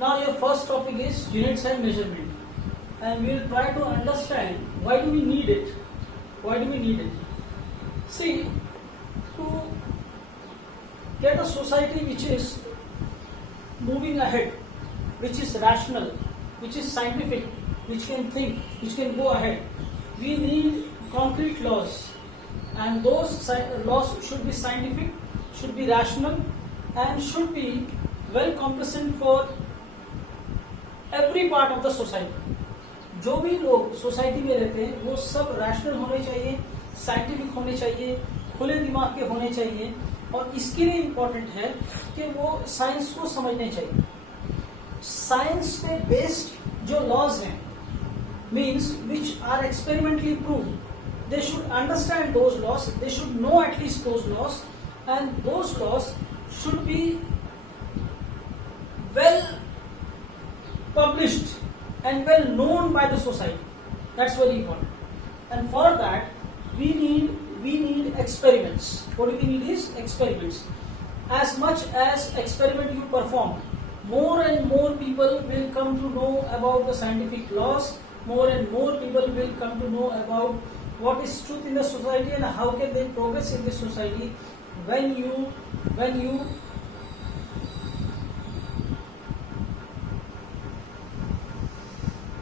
Now your first topic is units and measurement, and we will try to understand why do we need it. Why do we need it? See, to get a society which is moving ahead, which is rational, which is scientific, which can think, which can go ahead, we need concrete laws, and those laws should be scientific, should be rational, and should be well comprising for every part of the society. जो भी लोग society में रहते हैं वो सब rational होने चाहिए, साइंटिफिक होने चाहिए, खुले दिमाग के होने चाहिए, और इसके लिए इम्पोर्टेंट है कि वो साइंस को समझने चाहिए. साइंस पे बेस्ड जो लॉज हैं, means which are experimentally proved, they should understand those laws, they should know at least those laws, and those laws should be well published and well known by the society. That's very important. And for that we need experiments. What we need is experiments. As much as experiment you perform, more and more people will come to know about the scientific laws, more and more people will come to know about what is truth in the society and how can they progress in the society when you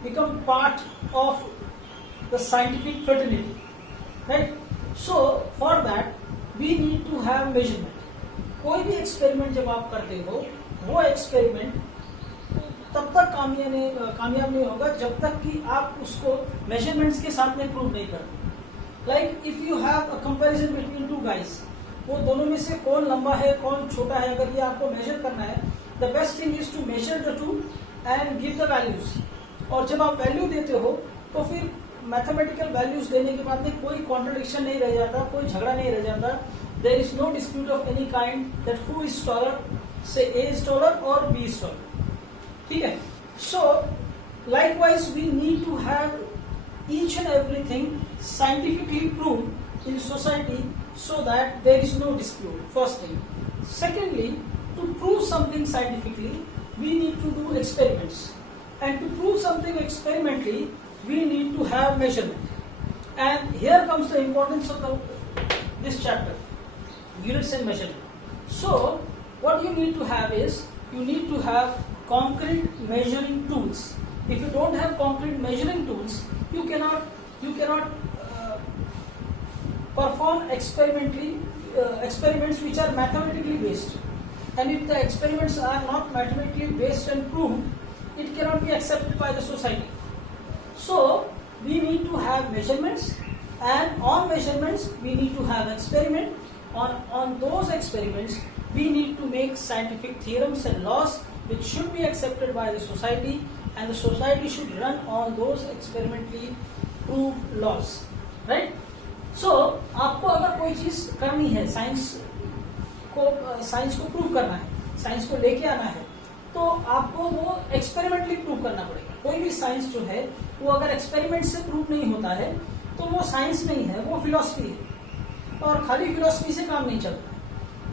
become part of the scientific fraternity, right? So for that we need to have measurement. कोई भी experiment जब आप करते हो, वो experiment तब तक कामयाब नहीं होगा जब तक कि आप उसको मेजरमेंट्स के साथ में प्रूव नहीं करते. Like if you have a comparison between two guys, वो दोनों में से कौन लंबा है कौन छोटा है, अगर ये आपको मेजर करना है, the best thing is to measure the two and give the values. और जब आप वैल्यू देते हो तो फिर मैथमेटिकल वैल्यूज देने के बाद में कोई कॉन्ट्रडिक्शन नहीं रह जाता, कोई झगड़ा नहीं रह जाता. There is no dispute of any kind that who is taller, say A is taller और बी इज टॉलर. ठीक है. So likewise we need to have each and everything scientifically proved in society so that there is no dispute. First thing. Secondly, to prove something scientifically, we need to do experiments. And to prove something experimentally, we need to have measurement. And here comes the importance of this chapter, units and measurement. So, what you need to have is, you need to have concrete measuring tools. If you don't have concrete measuring tools, you cannot perform experiments which are mathematically based. And if the experiments are not mathematically based and proved, it cannot be accepted by the society. So we need to have measurements, and on measurements we need to have experiment. On those experiments we need to make scientific theorems and laws which should be accepted by the society, and the society should run on those experimentally proved laws, right? So आपको अगर कोई चीज करनी है, science को prove करना है, science को लेके आना है, तो आपको वो एक्सपेरिमेंटली प्रूव करना पड़ेगा. कोई भी साइंस जो है वो अगर एक्सपेरिमेंट से प्रूव नहीं होता है तो वो साइंस नहीं है, वो फिलॉसफी है, और खाली फिलॉसफी से काम नहीं चलता.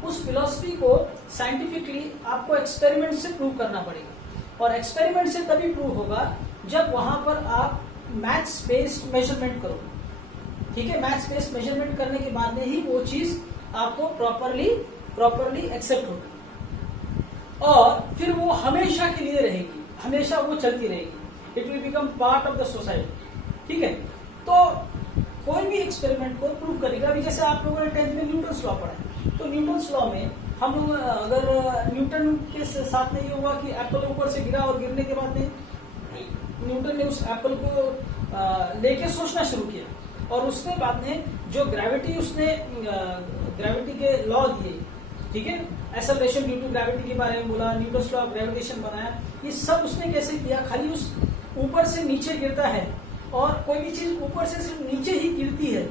उस फिलॉसफी को साइंटिफिकली आपको एक्सपेरिमेंट से प्रूव करना पड़ेगा, और एक्सपेरिमेंट से तभी प्रूव होगा जब वहां पर आप मैथ्स बेस्ड मेजरमेंट करो. ठीक है. मैथ्स बेस्ड मेजरमेंट करने के बाद में ही वो चीज आपको प्रॉपरली एक्सेप्ट होगी, और फिर वो हमेशा के लिए रहेगी, हमेशा वो चलती रहेगी. It will become part of the society. ठीक है. तो कोई भी एक्सपेरिमेंट को प्रूव करेगा. अभी जैसे आप लोगों ने 10th में न्यूटन्स लॉ पढ़ा है, तो न्यूटन्स लॉ में हम लोग अगर न्यूटन के साथ में ये हुआ कि एप्पल ऊपर से गिरा, और गिरने के बाद में न्यूटन ने उस एप्पल को लेके सोचना शुरू किया, और उसने बाद में जो ग्रेविटी के लॉ दिए, ठीक है, एक्सेलरेशन ड्यू टू ग्रेविटी के बारे में बोला, न्यूटन्स लॉ ऑफ ग्रेविटेशन बनाया. ये सब उसने कैसे किया? खाली उस ऊपर से नीचे गिरता है, और कोई भी चीज ऊपर से सिर्फ नीचे ही गिरती है,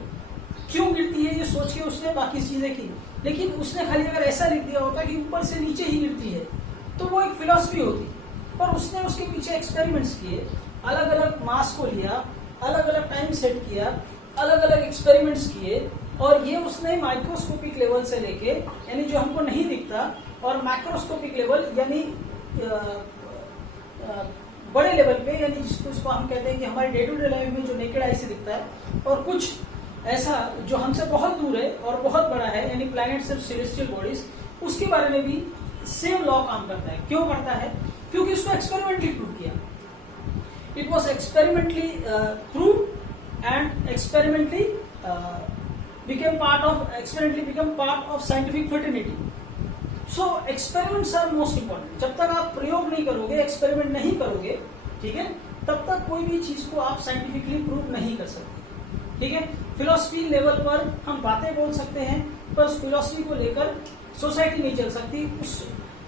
क्यों गिरती है ये सोच के उसने बाकी चीजें की. लेकिन उसने खाली अगर ऐसा लिख दिया होता कि ऊपर से नीचे ही गिरती है, तो वो एक फिलॉसफी होती. पर उसने उसके पीछे एक्सपेरिमेंट्स किए, अलग अलग मास को लिया, अलग अलग टाइम सेट किया, अलग अलग एक्सपेरिमेंट्स किए, और ये उसने माइक्रोस्कोपिक लेवल से लेके, यानी जो हमको नहीं दिखता, और मैक्रोस्कोपिक लेवल यानी बड़े लेवल पे, यानी जिसको हम कहते हैं कि हमारे डे टू डे लाइफ में जो नेकेड आई से दिखता है, और कुछ ऐसा जो हमसे बहुत दूर है और बहुत बड़ा है, यानी प्लैनेट्स और सेलेस्टियल बॉडीज, उसके बारे में भी सेम लॉ काम करता है। क्यों करता है? क्योंकि उसको एक्सपेरिमेंटली प्रूव किया। It was experimentally prove and experimentally became part of scientific fraternity. So experiments are most important. जब तक आप प्रयोग नहीं करोगे, एक्सपेरिमेंट नहीं करोगे, ठीक है, तब तक कोई भी चीज को आप साइंटिफिकली प्रूव नहीं कर सकते। ठीक है, फिलोसफी लेवल पर हम बातें बोल सकते हैं, पर उस फिलोसफी को लेकर सोसाइटी नहीं चल सकती। उस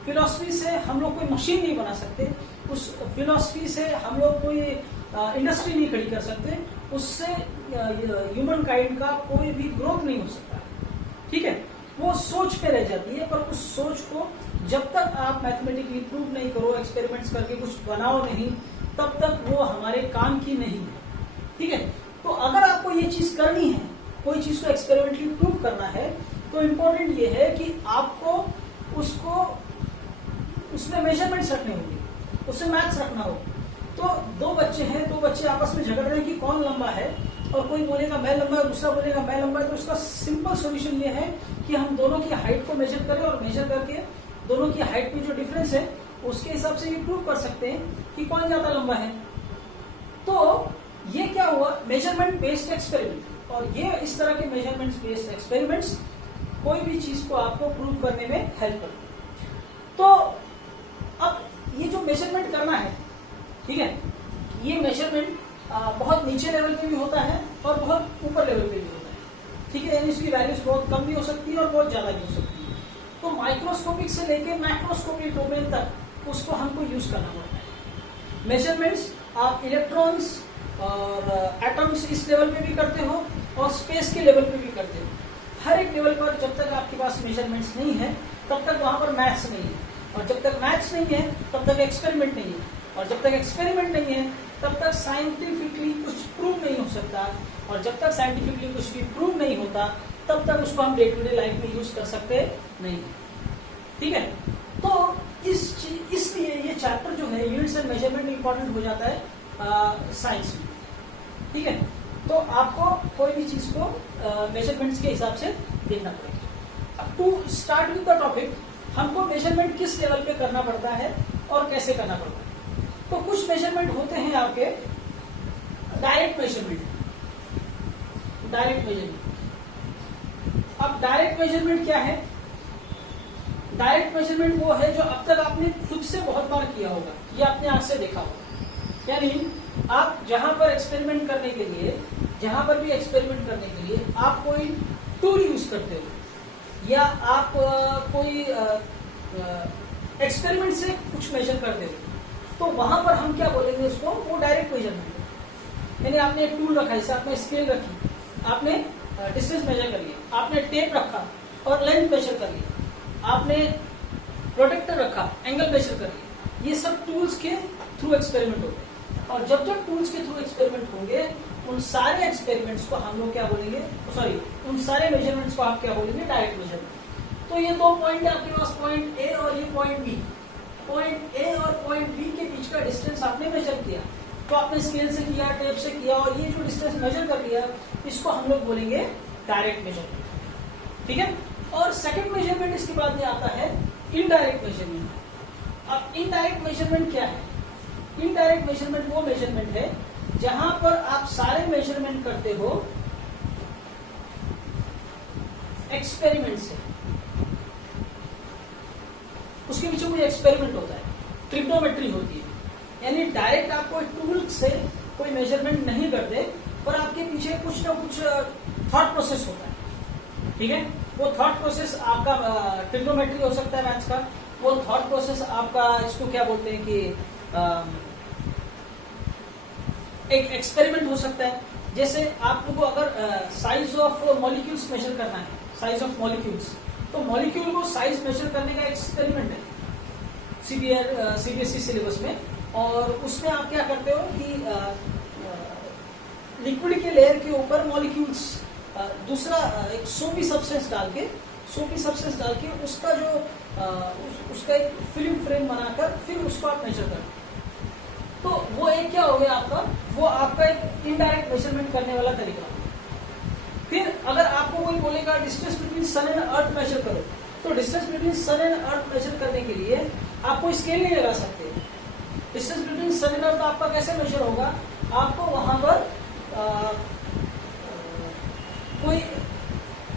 फिलोसफी से हम लोग कोई मशीन नहीं बना सकते, उस फिलोसफी से हम लोग कोई इंडस्ट्री नहीं खड़ी कर सकते, उससे ह्यूमन काइंड का कोई भी ग्रोथ नहीं हो सकता। ठीक है, वो सोच पे रह जाती है, पर उस सोच को जब तक आप मैथमेटिकली प्रूव नहीं करो, एक्सपेरिमेंट्स करके कुछ बनाओ नहीं, तब तक वो हमारे काम की नहीं है। ठीक है, तो अगर आपको ये चीज करनी है, कोई चीज को एक्सपेरिमेंटली प्रूव करना है, तो इम्पोर्टेंट ये है कि आपको उसमें मेजरमेंट्स रखने होंगे, उससे मैथ्स रखना होगा। तो दो बच्चे हैं, दो बच्चे आपस में झगड़ रहे हैं कि कौन लंबा है, और कोई बोलेगा मैं लंबा है, दूसरा बोलेगा मैं लंबा है, तो उसका सिंपल सॉल्यूशन ये है कि हम दोनों की हाइट को मेजर करें, और मेजर करके दोनों की हाइट में जो डिफरेंस है उसके हिसाब से ये प्रूव कर सकते हैं कि कौन ज्यादा लंबा है। तो ये क्या हुआ? Measurement based experiment. और ये इस तरह के मेजरमेंट बेस्ड एक्सपेरिमेंट्स कोई भी चीज को आपको प्रूव करने में हेल्प करते हैं। तो अब ये जो मेजरमेंट करना है, ठीक है, ये मेजरमेंट बहुत नीचे लेवल पे भी होता है और बहुत ऊपर लेवल पे भी होता है। ठीक है, यानी इसकी वैल्यूज बहुत कम भी हो सकती है और बहुत ज्यादा भी हो सकती है। तो माइक्रोस्कोपिक से लेके मैक्रोस्कोपिक डोमेन तक उसको हमको यूज करना पड़ता है। मेजरमेंट्स आप इलेक्ट्रॉन्स और एटम्स इस लेवल पे भी करते हो और स्पेस के लेवल पे भी करते हो। हर एक लेवल पर जब तक आपके पास मेजरमेंट्स नहीं है, तब तक वहां पर मैथ्स नहीं है, और जब तक मैथ्स नहीं है तब तक एक्सपेरिमेंट नहीं है, और जब तक एक्सपेरिमेंट नहीं है तब तक साइंटिफिकली कुछ प्रूव नहीं हो सकता, और जब तक साइंटिफिकली कुछ भी प्रूव नहीं होता तब तक उसको हम डे टू डे लाइफ में यूज कर सकते नहीं। ठीक है, तो इसलिए ये चैप्टर जो है यूनिट्स एंड मेजरमेंट इंपॉर्टेंट हो जाता है साइंस में। ठीक है, तो आपको कोई भी चीज को मेजरमेंट्स के हिसाब से देखना पड़ेगा। अब to start with the topic, हमको मेजरमेंट किस लेवल पे करना पड़ता है और कैसे करना पड़ता है। तो कुछ मेजरमेंट होते हैं आपके डायरेक्ट मेजरमेंट। अब डायरेक्ट मेजरमेंट क्या है? डायरेक्ट मेजरमेंट वो है जो अब तक आपने खुद से बहुत बार किया होगा, या अपने आंख से देखा होगा। यानी आप जहां पर एक्सपेरिमेंट करने के लिए, जहां पर भी एक्सपेरिमेंट करने के लिए आप कोई टूल यूज करते हो, या आप कोई एक्सपेरिमेंट से कुछ मेजर करते हो, तो वहां पर हम क्या बोलेंगे उसको? वो डायरेक्ट मेजरमेंट। यानी आपने एक टूल रखा, जैसे आपने स्केल रखी, आपने डिस्टेंस मेजर कर लिया, आपने टेप रखा और लेंथ मेजर कर लिया, आपने प्रोटेक्टर रखा, एंगल मेजर कर लिया। ये सब टूल्स के थ्रू एक्सपेरिमेंट होते हैं, और जब जब टूल्स के थ्रू एक्सपेरिमेंट होंगे, उन सारे एक्सपेरिमेंट्स को हम लोग क्या बोलेंगे, उन सारे मेजरमेंट्स को आप क्या बोलेंगे? Direct measurement. तो ये दो पॉइंट है आपके पास, पॉइंट ए और ये पॉइंट बी। पॉइंट ए और पॉइंट बी के बीच का डिस्टेंस आपने मेजर किया, तो आपने स्केल से किया, टेप से किया, और ये जो डिस्टेंस मेजर कर लिया, इसको हम लोग बोलेंगे डायरेक्ट मेजरमेंट। ठीक है, और सेकंड मेजरमेंट इसके बाद में आता है इनडायरेक्ट मेजरमेंट। अब इनडायरेक्ट मेजरमेंट क्या है? इनडायरेक्ट मेजरमेंट वो मेजरमेंट है जहां पर आप सारे मेजरमेंट करते हो एक्सपेरिमेंट से। उसके पीछे कोई एक्सपेरिमेंट होता है, ट्रिग्नोमेट्री होती है, यानी डायरेक्ट आप कोई टूल से कोई मेजरमेंट नहीं करते, पर आपके पीछे कुछ ना कुछ थॉट प्रोसेस होता है। ठीक है, वो थॉट प्रोसेस आपका ट्रिग्नोमेट्री हो सकता है मैथ्स का, वो थॉट प्रोसेस आपका इसको क्या बोलते हैं कि एक एक्सपेरिमेंट हो सकता है। जैसे आपको अगर साइज ऑफ मॉलिक्यूल्स मेजर करना है, साइज ऑफ मॉलिक्यूल्स, तो मॉलिक्यूल को साइज मेजर करने का एक्सपेरिमेंट है सीबीएसई सिलेबस में। और उसमें आप क्या करते हो कि लिक्विड के लेयर के ऊपर मॉलिक्यूल्स, दूसरा एक सोपी सब्सटेंस डाल के उसका जो उसका एक फिल्म फ्रेम बनाकर फिर उसको आप मेजर करते हो। तो वो एक क्या हो गया आपका, वो आपका एक इनडायरेक्ट मेजरमेंट करने वाला तरीका। फिर अगर आपको कोई बोलेगा distance between sun and earth measure करो, तो distance between sun and earth measure करने के लिए आपको स्केल नहीं लगा सकते। Distance between sun and earth आपका कैसे मेजर होगा, आपको वहां पर कोई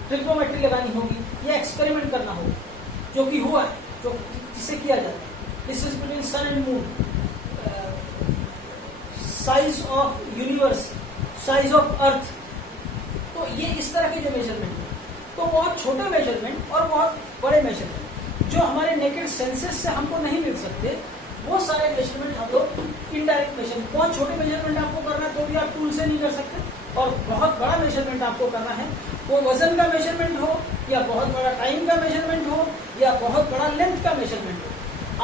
ट्रिग्नोमेट्री लगानी होगी या एक्सपेरिमेंट करना होगा, जो कि हुआ है, जो जिससे किया जाता है। Distance between sun and moon, size of universe, size of earth, तो ये इस तरह के जो मेजरमेंट है, तो बहुत छोटे मेजरमेंट और बहुत बड़े मेजरमेंट जो हमारे नेकेड सेंसेस से हमको नहीं मिल सकते, वो सारे मेजरमेंट हम लोग इनडायरेक्ट मेजरमेंट। बहुत छोटे मेजरमेंट आपको करना है तो भी आप टूल से नहीं कर सकते, और बहुत बड़ा मेजरमेंट आपको करना है, वो वजन का मेजरमेंट हो या बहुत बड़ा टाइम का मेजरमेंट हो या बहुत बड़ा लेंथ का मेजरमेंट हो,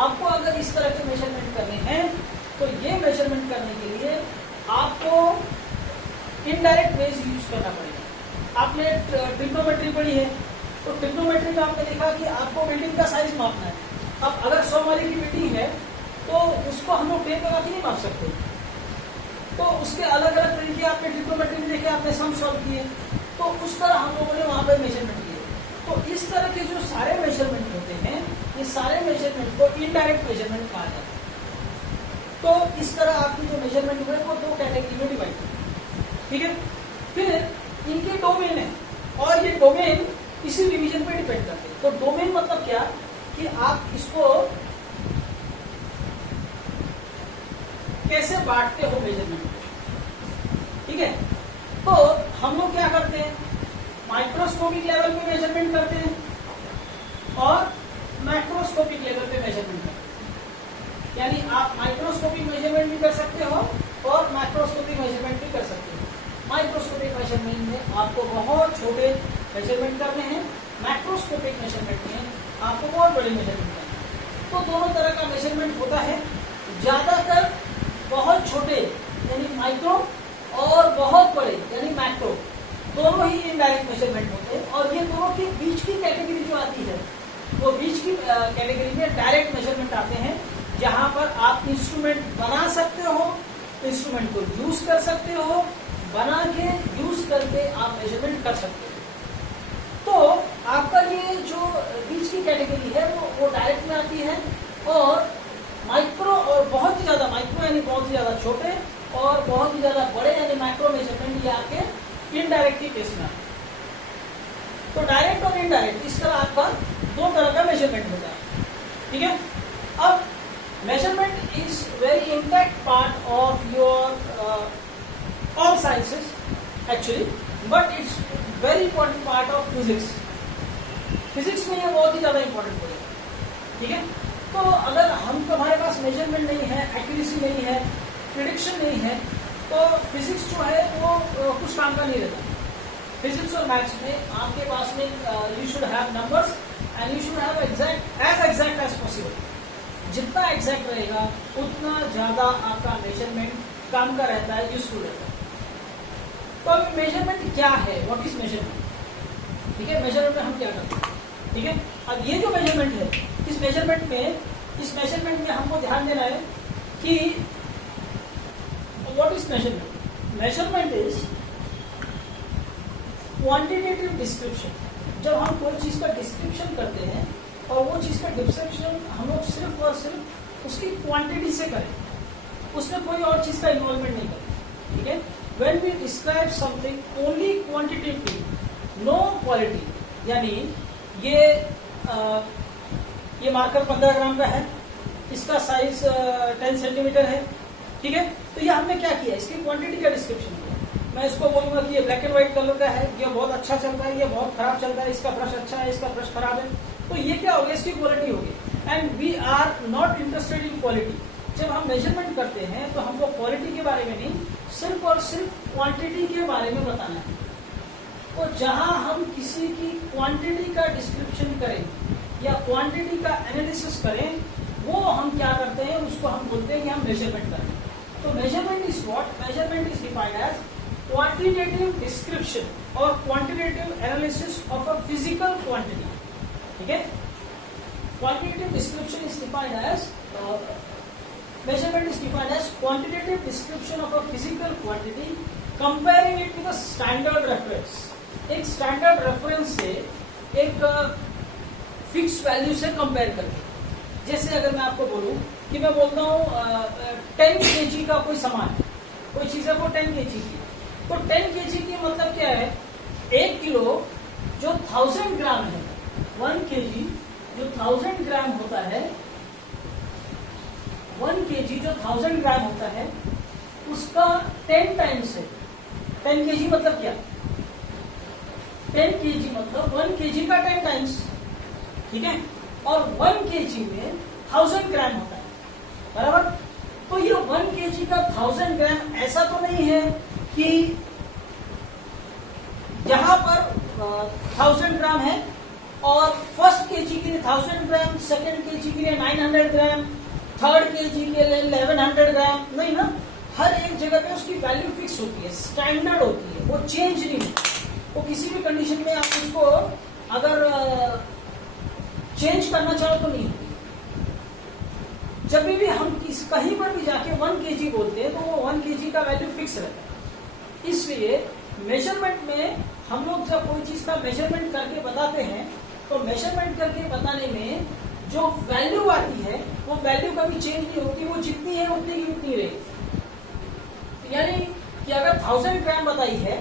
आपको अगर इस तरह के मेजरमेंट करने हैं तो ये मेजरमेंट करने के लिए आपको इनडायरेक्ट वेज यूज करना पड़ेगा। आपने ट्रिग्नोमेट्री पढ़ी है, तो ट्रिग्नोमेट्री में आपने देखा कि आपको बिल्डिंग का साइज मापना है। अब अगर 100 माले की बिल्डिंग है तो उसको हम लोग टेप लगा के नहीं माप सकते, तो उसके अलग अलग तरीके आपने ट्रिग्नोमेट्री में देखे, आपने सम सॉल्व किए, तो उस तरह हम लोगों ने वहां पर मेजरमेंट किए। तो इस तरह के जो सारे मेजरमेंट होते हैं, ये सारे मेजरमेंट को इनडायरेक्ट मेजरमेंट कहा जाता है। तो इस तरह आपकी जो मेजरमेंट हुए वो 2 कैटेगरी में डिवाइड है, ठीक है। फिर इनके डोमेन है, और ये डोमेन इसी डिवीजन पे डिपेंड करते हैं। तो डोमेन मतलब क्या कि आप इसको कैसे बांटते हो मेजरमेंट, ठीक है। तो हम लोग क्या करते हैं, माइक्रोस्कोपिक लेवल पे मेजरमेंट करते हैं और मैक्रोस्कोपिक लेवल पे मेजरमेंट करते हैं। यानी आप माइक्रोस्कोपिक मेजरमेंट भी कर सकते हो और मैक्रोस्कोपिक मेजरमेंट भी कर सकते हो। माइक्रोस्कोपिक मेजरमेंट में आपको बहुत छोटे मेजरमेंट करने हैं, मैक्रोस्कोपिक मेजरमेंट में आपको बहुत बड़े मेजरमेंट करने हैं। तो दोनों तरह का मेजरमेंट होता है। ज्यादातर बहुत छोटे यानी माइक्रो और बहुत बड़े यानी मैक्रो, दोनों ही इनडायरेक्ट मेजरमेंट होते हैं। और ये दोनों के बीच की कैटेगरी जो आती है, वो बीच की कैटेगरी में डायरेक्ट मेजरमेंट आते हैं, जहां पर आप इंस्ट्रूमेंट बना सकते हो, इंस्ट्रूमेंट को यूज कर सकते हो, बना के यूज करके आप मेजरमेंट कर सकते हो। तो आपका ये जो बीच की कैटेगरी है वो डायरेक्ट में आती है, और माइक्रो और बहुत ही ज्यादा माइक्रो यानी बहुत ही ज्यादा छोटे और बहुत ही ज्यादा बड़े यानी मैक्रो मेजरमेंट ये आपके इनडायरेक्ट के केस में आते हैं। तो डायरेक्ट और इनडायरेक्ट इस तरह आपका 2 तरह का मेजरमेंट होता है, ठीक है। अब measurement is very impact part of your all sciences actually, but it's very important part of physics. Physics में ये बहुत ही ज्यादा इंपॉर्टेंट हो जाता है, ठीक है। तो अगर हमारे पास मेजरमेंट नहीं है, एक्यूरेसी नहीं है, प्रिडिक्शन नहीं है, तो फिजिक्स जो है वो कुछ काम का नहीं रहता। फिजिक्स और मैथ्स में आपके पास में you should have numbers and you should have exact as possible. जितना एग्जैक्ट रहेगा उतना ज्यादा आपका मेजरमेंट काम का रहता है, यूजफुल रहता है। तो अब मेजरमेंट क्या है, व्हाट इज मेजरमेंट, ठीक है। मेजरमेंट में हम क्या करते हैं, ठीक है। अब ये जो मेजरमेंट है, इस मेजरमेंट में हमको ध्यान देना है कि what is measurement. Measurement is quantitative description. जब हम कोई चीज का डिस्क्रिप्शन करते हैं और वो चीज का डिस्क्रिप्शन हम लोग सिर्फ और सिर्फ उसकी क्वांटिटी से करें, उसमें कोई और चीज का इन्वॉल्वमेंट नहीं करें, ठीक है। When we describe something only quantitatively, no quality, यानी ये मार्कर 15 ग्राम का है, इसका साइज 10 सेंटीमीटर है, ठीक है। तो ये हमने क्या किया, इसकी क्वांटिटी का डिस्क्रिप्शन किया। मैं इसको बोलूंगा कि ये ब्लैक एंड व्हाइट कलर का है, ये बहुत अच्छा चल रहा है, ये बहुत खराब चल रहा है, इसका ब्रश अच्छा है, इसका ब्रश खराब है। तो ये क्या हो गया, इसकी क्वालिटी होगी। And we are not interested in quality. जब हम मेजरमेंट करते हैं तो हमको क्वालिटी के बारे में नहीं, सिर्फ और सिर्फ क्वांटिटी के बारे में बताना है। तो जहां हम किसी की क्वांटिटी का डिस्क्रिप्शन करें या क्वांटिटी का एनालिसिस करें, वो हम क्या करते हैं, उसको हम बोलते हैं कि हम मेजरमेंट करें। तो measurement is what, measurement is defined as quantitative description और quantitative analysis of a physical quantity, ठीक है। Quantitative description is defined as measurement is defined as quantitative description of a physical quantity comparing it with a standard reference. एक standard reference से एक fix value से compare करके, जैसे अगर मैं आपको बोलूं कि मैं बोलता हूँ 10 kg का कोई सामान है, कोई चीज है वो 10 kg की, तो 10 kg की मतलब क्या है, 1 किलो जो 1000 ग्राम है, 1 kg जो 1000 ग्राम होता है, 1 kg जो 1000 ग्राम होता है उसका 10 टाइम्स है। 10 kg मतलब क्या, 10 kg मतलब 1 kg का 10 टाइम्स, ठीक है, और 1 kg में 1000 ग्राम होता है, बराबर। तो ये 1 kg का 1000 ग्राम ऐसा तो नहीं है कि यहां पर 1000 ग्राम है और फर्स्ट केजी के लिए 1000 ग्राम, सेकेंड केजी के लिए 900 ग्राम, थर्ड केजी के लिए 1100 ग्राम, नहीं ना, हर एक जगह पे उसकी वैल्यू फिक्स होती है, स्टैंडर्ड होती है, वो चेंज नहीं होती। वो किसी भी कंडीशन में आप उसको अगर चेंज करना चाहो तो नहीं होती। जब भी हम कहीं पर भी जाके 1 kg बोलते हैं तो वो 1 kg का वैल्यू फिक्स रहता है। इसलिए मेजरमेंट में हम लोग जब कोई चीज का मेजरमेंट करके बताते हैं तो मेजरमेंट करके बताने में जो वैल्यू आती है वो वैल्यू कभी चेंज नहीं होती, वो जितनी है उतनी की उतनी रहेगी। यानी कि अगर 1000 ग्राम बताई है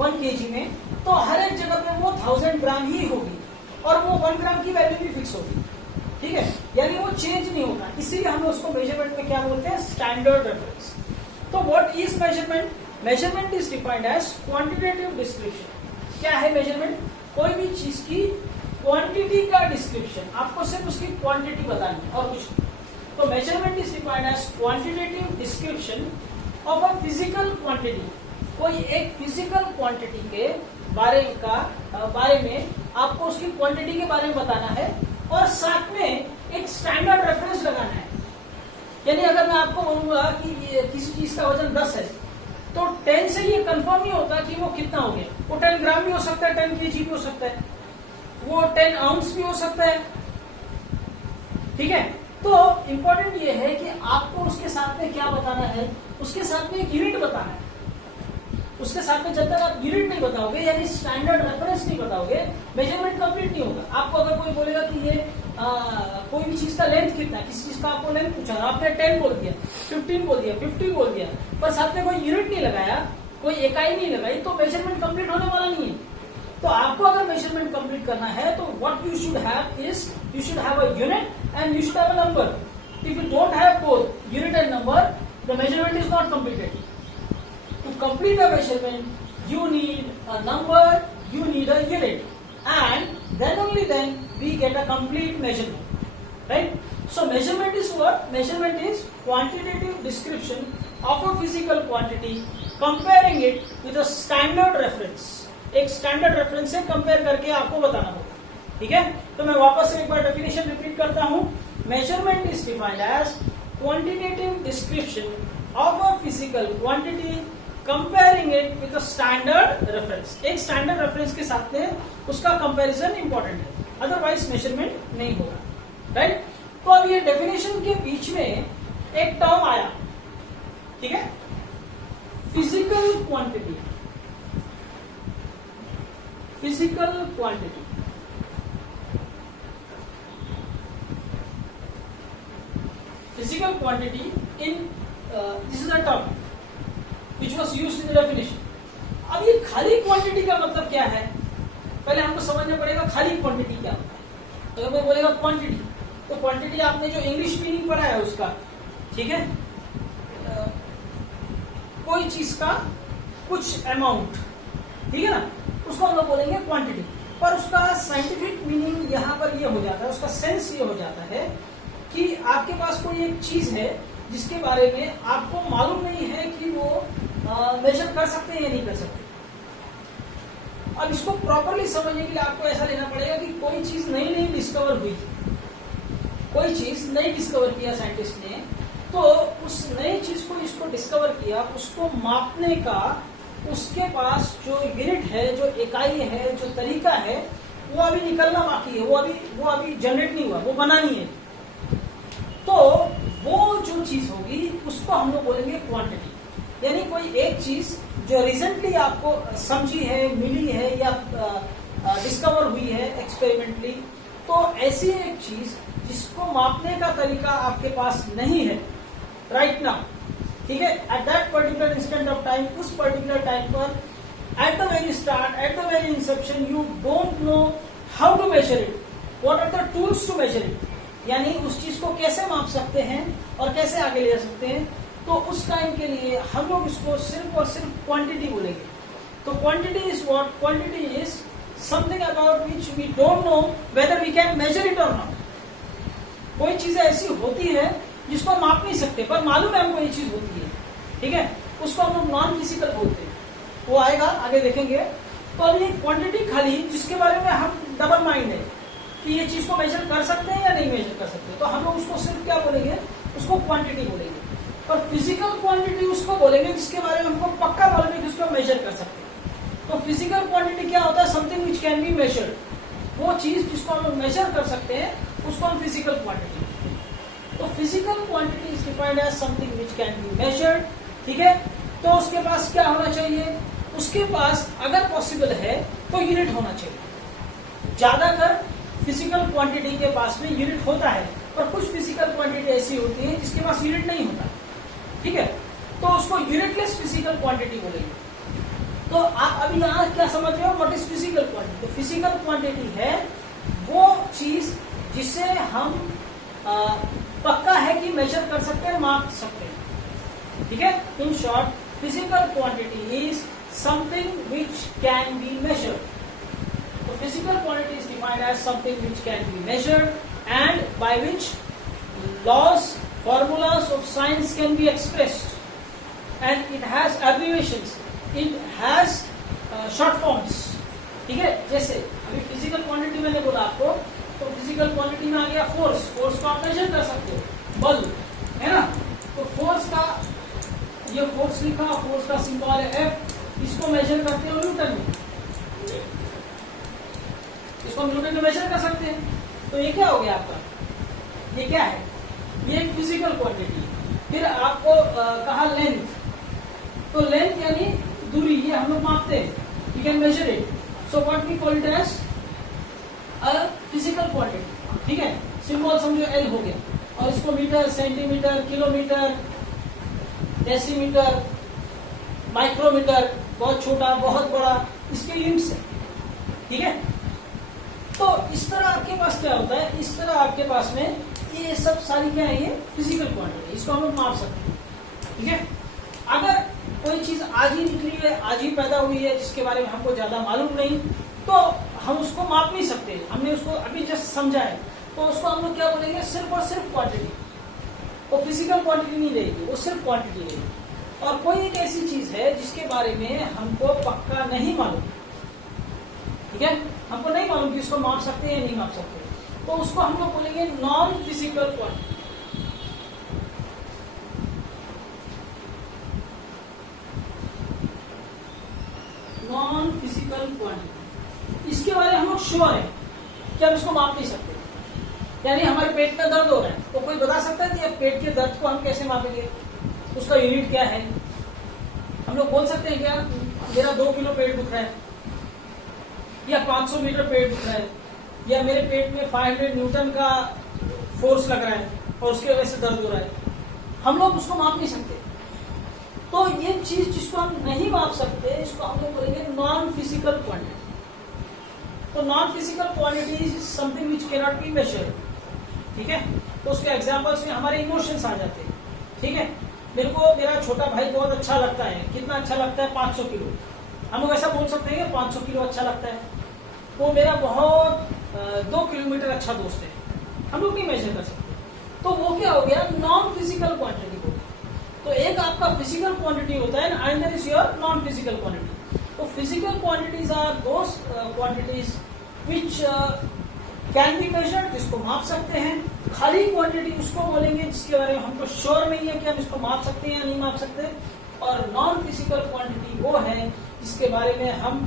1 kg में, तो हर एक जगह पे वो 1000 ग्राम ही होगी और वो 1 ग्राम की वैल्यू भी फिक्स होगी, ठीक है, यानी वो चेंज नहीं होगा। इसीलिए हम उसको मेजरमेंट में क्या बोलते हैं, स्टैंडर्ड रेफरेंस। तो what is measurement? Measurement is defined as quantitative description. क्या है मेजरमेंट? कोई भी चीज की क्वांटिटी का डिस्क्रिप्शन, आपको सिर्फ उसकी क्वांटिटी बतानी और कुछ नहीं। तो measurement is defined as quantitative description of a physical quantity. कोई एक फिजिकल क्वांटिटी के बारे में आपको उसकी क्वांटिटी के बारे में बताना है और साथ में एक स्टैंडर्ड रेफरेंस लगाना है। यानी अगर मैं आपको बोलूंगा कि किसी चीज का वजन 10 है, तो 10 से ये कंफर्म नहीं होता कि वो कितना हो गया। वो 10 ग्राम भी हो सकता है, 10 kg भी हो सकता है, वो 10 आउंस भी हो सकता है, ठीक है। तो इंपॉर्टेंट ये है कि आपको उसके साथ में क्या बताना है, उसके साथ में एक यूनिट बताना है। उसके साथ में जब तक आप यूनिट नहीं बताओगे, यानी स्टैंडर्ड रेफरेंस नहीं बताओगे, मेजरमेंट कंप्लीट नहीं होगा। आपको अगर कोई बोलेगा कि ये कोई भी चीज का लेंथ कितना है, किसी चीज का आपको लेंथ पूछा, आपने 10 बोल दिया, 15 बोल दिया, 50 बोल दिया, पर साथ में कोई यूनिट नहीं लगाया, कोई इकाई नहीं लगाई, तो मेजरमेंट कंप्लीट होने वाला नहीं है। तो आपको अगर मेजरमेंट कंप्लीट करना है तो what you should have is, you should have a unit and you should have a number. If you don't have both unit and number, the measurement is not completed. To complete a measurement, you need a number, you need a unit, and then only then we get a complete measurement, right? So measurement is what? Measurement is quantitative description of a physical quantity, comparing it with a standard reference. एक standard reference से compare करके आपको बताना होगा, ठीक है। तो मैं वापस से एक बार definition repeat करता हूँ। Measurement is defined as quantitative description of a physical quantity, comparing it with a standard reference. एक स्टैंडर्ड रेफरेंस के साथ में उसका कंपैरिजन इंपॉर्टेंट है, अदरवाइज मेजरमेंट नहीं होगा, राइट। तो अब ये डेफिनेशन के बीच में एक टर्म आया, ठीक है, physical quantity. Physical quantity, physical quantity in this is a term which was used in the definition. अब ये खाली क्वांटिटी का मतलब क्या है, पहले हमको समझना पड़ेगा खाली क्वांटिटी क्या होता है। तो अगर मैं बोलेगा क्वांटिटी, तो क्वांटिटी आपने जो इंग्लिश मीनिंग पढ़ा है उसका, ठीक है, कोई चीज का कुछ अमाउंट, ठीक है ना, उसको हम लोग बोलेंगे क्वांटिटी। पर उसका साइंटिफिक मीनिंग यहाँ पर ये हो जाता है, उसका सेंस ये हो जाता है कि आपके पास कोई एक चीज है जिसके बारे में आपको मालूम नहीं है कि वो मेजर कर सकते हैं या नहीं कर सकते। अब इसको प्रॉपरली समझने के लिए आपको ऐसा लेना पड़ेगा कि कोई चीज नई नई डिस्कवर हुई, कोई चीज नई डिस्कवर किया साइंटिस्ट ने, तो उस नई चीज को इसको डिस्कवर किया, उसको मापने का उसके पास जो यूनिट है, जो इकाई है, जो तरीका है, वो अभी निकलना बाकी है, वो अभी जनरेट नहीं हुआ, वो बना नहीं है। तो वो जो चीज होगी उसको हम लोग बोलेंगे क्वांटिटी। यानी कोई एक चीज जो रिसेंटली आपको समझी है, मिली है या डिस्कवर हुई है एक्सपेरिमेंटली, तो ऐसी एक चीज जिसको मापने का तरीका आपके पास नहीं है राइट नाउ, ठीक है, at that particular instant of time, उस पर्टिकुलर टाइम पर, at the very start, at the very inception, you don't know how to measure it, what are the tools to measure it, यानी उस चीज को कैसे माप सकते हैं और कैसे आगे ले जा सकते हैं। तो उस टाइम के लिए हम लोग इसको सिर्फ और सिर्फ क्वांटिटी बोलेंगे। तो quantity is what? Quantity is something about which we don't know whether we can measure it और नॉट। कोई चीजें ऐसी होती है जिसको हम माप नहीं सकते पर मालूम है हमको ये चीज होती है, ठीक है, उसको हम लोग नॉन फिजिकल बोलते हैं। वो आएगा आगे देखेंगे। तो अब ये क्वांटिटी खाली जिसके बारे में हम डबल माइंड है कि ये चीज को मेजर कर सकते हैं या नहीं मेजर कर सकते, तो हम लोग उसको सिर्फ क्या बोलेंगे? उसको क्वांटिटी बोलेंगे। और फिजिकल क्वांटिटी उसको बोलेंगे जिसके बारे में हमको पक्का मालूम है कि उसको मेजर कर सकते हैं। तो फिजिकल क्वांटिटी क्या होता है? Something which can be measured. वो चीज जिसको हम लोग मेजर कर सकते हैं उसको हम फिजिकल क्वांटिटी। तो physical quantity is defined as something which can be measured, ठीक है। तो उसके पास क्या होना चाहिए? उसके पास अगर पॉसिबल है तो यूनिट होना चाहिए। ज्यादातर फिजिकल क्वांटिटी के पास में यूनिट होता है, पर कुछ फिजिकल क्वांटिटी ऐसी होती है जिसके पास यूनिट नहीं होता, ठीक है, तो उसको यूनिटलेस फिजिकल क्वांटिटी बोलेंगे। तो आप अभी यहाँ क्या समझ रहे हो? What is physical quantity? तो फिजिकल क्वांटिटी है वो चीज जिसे हम पक्का है कि मेजर कर सकते हैं, माप सकते हैं, ठीक है। In short, physical quantity is something which can be measured. So physical quantity is defined as something which can be measured and by which laws, formulas of science can be expressed, and it has abbreviations, it has short forms, ठीक है। जैसे अभी physical quantity मैंने बोला आपको, तो physical quantity में आ गया force, force को आप measure कर सकते हो, बल है ना। तो force का ये force लिखा, force का सिंबल है F, इसको measure करते हो न्यूटन में, इसको हम न्यूटन में मेजर कर सकते हैं। तो ये क्या हो गया आपका? ये क्या है? ये एक फिजिकल क्वांटिटी। फिर आपको कहा लेंथ, तो लेंथ यानी दूरी, ये हम लोग मापते हैं, we can measure it. So what we call it as a physical quantity, ठीक है। सिंबल समझो एल हो गया, और इसको metre, centimetre, kilometre, decimetre, micrometre, बहुत छोटा, बहुत बड़ा, इसके यूनिट्स है, ठीक है। तो इस तरह आपके पास क्या होता है? इस तरह आपके पास में ये सब सारी क्या है? ये फिजिकल क्वांटिटी, इसको हम लोग माप सकते हैं, ठीक है। अगर कोई चीज आज ही निकली है, आज ही पैदा हुई है, जिसके बारे में हमको ज्यादा मालूम नहीं, तो हम उसको माप नहीं सकते। हमने उसको अभी जस्ट समझा है, तो उसको हम लोग क्या बोलेंगे? सिर्फ और सिर्फ क्वांटिटी। वो फिजिकल क्वांटिटी नहीं रहेगी, वो सिर्फ क्वांटिटी रहेगी। और कोई एक ऐसी चीज है जिसके बारे में हमको पक्का नहीं मालूम, ठीक है, हमको नहीं मालूम कि उसको माप सकते हैं या नहीं माप सकते, तो उसको हम लोग बोलेंगे non physical quantity. Non physical quantity, इसके बारे में हम लोग श्योर है कि हम इसको माप नहीं सकते। यानी हमारे पेट में दर्द हो रहा है, तो कोई बता सकता है कि पेट के दर्द को हम कैसे मापेंगे, उसका यूनिट क्या है? हम लोग बोल सकते हैं क्या मेरा 2 किलो पेट दुख रहा है, या 500 मीटर पेट दुख रहा है, या मेरे पेट में 500 न्यूटन का फोर्स लग रहा है और उसकी वजह से दर्द हो रहा है, हम लोग उसको माप नहीं सकते। तो ये चीज जिसको हम नहीं माप सकते, इसको हम लोग बोलेंगे नॉन फिजिकल क्वांटिटी। तो non physical quantity is something which can not be measured, ठीक है। तो उसके एग्जांपल्स में हमारे इमोशंस आ जाते हैं, ठीक है। मेरे को मेरा छोटा भाई बहुत अच्छा लगता है, कितना अच्छा लगता है? 500 किलो। हम लोग ऐसा बोल सकते हैं कि 500 किलो अच्छा लगता है। वो मेरा बहुत 2 किलोमीटर अच्छा दोस्त है, हम लोग नहीं मेजर कर सकते। तो वो क्या हो गया? नॉन फिजिकल क्वांटिटी हो गया। तो एक आपका फिजिकल क्वांटिटी होता है ना, another is your non physical quantity. तो physical quantities are those quantities which can be measured, जिसको माप सकते हैं। खाली क्वांटिटी उसको बोलेंगे जिसके बारे में हमको श्योर नहीं है कि हम इसको माप सकते हैं या नहीं माप सकते। और नॉन फिजिकल क्वांटिटी वो है जिसके बारे में हम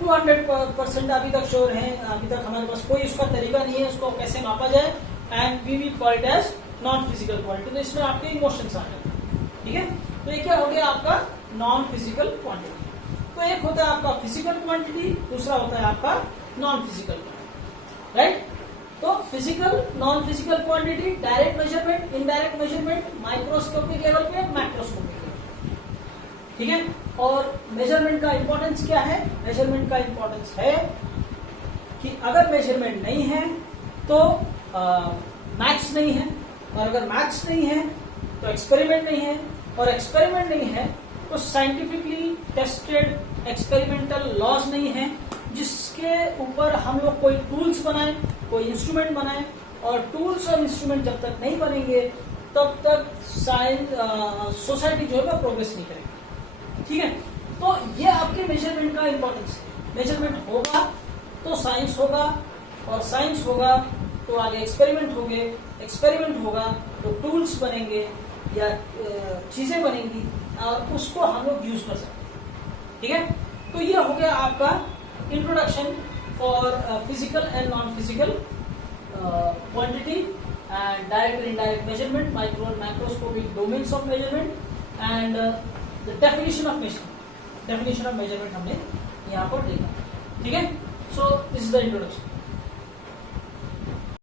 200% अभी तक श्योर हैं, अभी तक हमारे पास कोई उसका तरीका नहीं है उसको कैसे मापा जाए, and we will call it as non physical quantity, तो इसमें आपके इमोशंस आ जाते हैं, ठीक है। तो ये क्या हो गया आपका नॉन फिजिकल क्वांटिटी। तो एक होता है आपका फिजिकल क्वांटिटी, दूसरा होता है आपका नॉन फिजिकल क्वांटिटी, राइट। तो physical non physical quantity, direct measurement, indirect measurement, microscopic level पे, मैक्रोस्कोपिक लेवल, ठीक है। और मेजरमेंट का इंपॉर्टेंस क्या है? मेजरमेंट का इंपॉर्टेंस है कि अगर मेजरमेंट नहीं है तो मैथ्स नहीं है, और अगर मैथ्स नहीं है तो एक्सपेरिमेंट नहीं है, और एक्सपेरिमेंट नहीं है तो साइंटिफिकली टेस्टेड एक्सपेरिमेंटल लॉज नहीं है जिसके ऊपर हम लोग कोई टूल्स बनाए, कोई इंस्ट्रूमेंट बनाए। और टूल्स और इंस्ट्रूमेंट जब तक नहीं बनेंगे तब तक साइंस सोसाइटी जो है वो प्रोग्रेस नहीं करेगी, ठीक है। तो ये आपके मेजरमेंट का इंपॉर्टेंस है। मेजरमेंट होगा तो साइंस होगा, और साइंस होगा तो आगे एक्सपेरिमेंट होंगे, एक्सपेरिमेंट होगा तो टूल्स बनेंगे या चीजें बनेंगी और उसको हम लोग यूज कर सकते हैं, ठीक है। तो ये हो गया आपका introduction for physical and non physical quantity and direct and indirect measurement, micro and macroscopic domains of measurement and the definition of measurement. Definition of measurement हमने यहाँ पर देखा, ठीक है। So this is the introduction.